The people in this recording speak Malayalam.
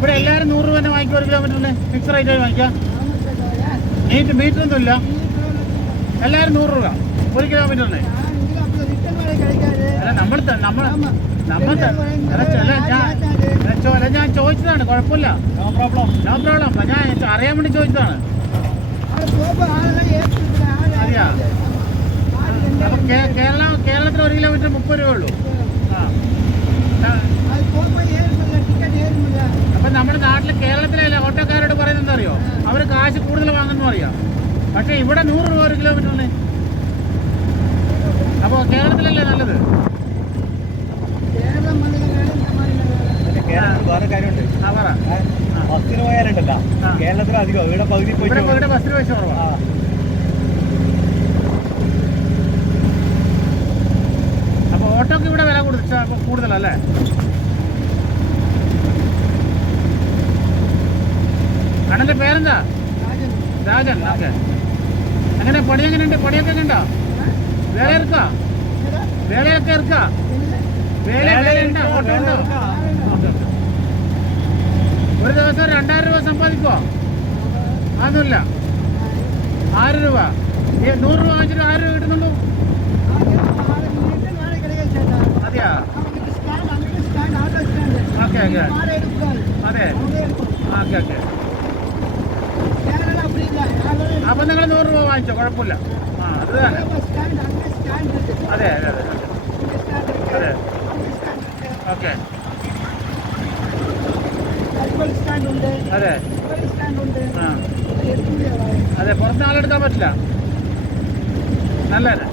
വാങ്ങിക്കും ഒരു കിലോമീറ്ററിന് ഫിക്സ് റേറ്റ് ആയി വാങ്ങിക്കാം മീറ്റർ ഒന്നും ഇല്ല എല്ലാവരും നൂറ് രൂപ. ഒരു കിലോമീറ്ററിന് അല്ല നമ്മൾ നമ്മൾ നമ്മൾ അല്ല ഞാൻ ചോദിച്ചതാണ് കുഴപ്പമില്ല. നോ പ്രോബ്ലം നോ പ്രോബ്ലം ഞാൻ അറിയാൻ വേണ്ടി ചോദിച്ചതാണ്. അതെയാ? കേരള കേരളത്തിന് ഒരു കിലോമീറ്റർ മുപ്പത് രൂപ ഉള്ളൂ ആ ആ, അപ്പൊ നമ്മുടെ നാട്ടിൽ കേരളത്തിലെ ഓട്ടോക്കാരോട് പറയുന്നത് എന്താ അറിയോ അവർ കാശ് കൂടുതൽ വാങ്ങുന്നു അറിയാം. പക്ഷേ ഇവിടെ നൂറ് രൂപ ഒരു കിലോമീറ്ററിന്. അപ്പോൾ കേരളത്തിലല്ലേ നല്ലത്? വേറെ കാര്യമുണ്ട്. ബസ്സിന് പോയാലുണ്ടല്ല. കേരളത്തിൽ അധികം ഇവിടെ പകുതി ഇവിടെ പോയിട്ട് ഇവിടെ ബസ്സിന് പൈസ കുറവാ. ആ. അപ്പൊ ഓട്ടോക്ക് ഇവിടെ വില കൂടുതൽ കൂടുതലല്ലേ? അണ്ണന്റെ പേരെന്താ? രാജൻ ഓക്കെ. എങ്ങനെ? പണി എങ്ങനെയുണ്ട്? പണിയൊക്കെ ഉണ്ടോ വേല ഇറക്കാ? വേലയൊക്കെ ഇറക്കാ വേല. ഒരു ദിവസം രണ്ടായിരം രൂപ സമ്പാദിക്കോ അതൊന്നുമില്ല. ആറ് രൂപ. ഈ നൂറ് രൂപ വാങ്ങിച്ചിട്ട് ആറ് രൂപ കിട്ടുന്നുള്ളൂ അതെയാ? Okay okay. അതെ. Okay okay. അപ്പൊ നിങ്ങൾ നൂറ് രൂപ വാങ്ങിച്ചോ കുഴപ്പമില്ല. അത് അതെ അതെ അതെ ഓക്കെ. അതെ. ആ. അതെ പുറത്ത് ആളെടുക്കാൻ പറ്റില്ല. നല്ലതന്നെ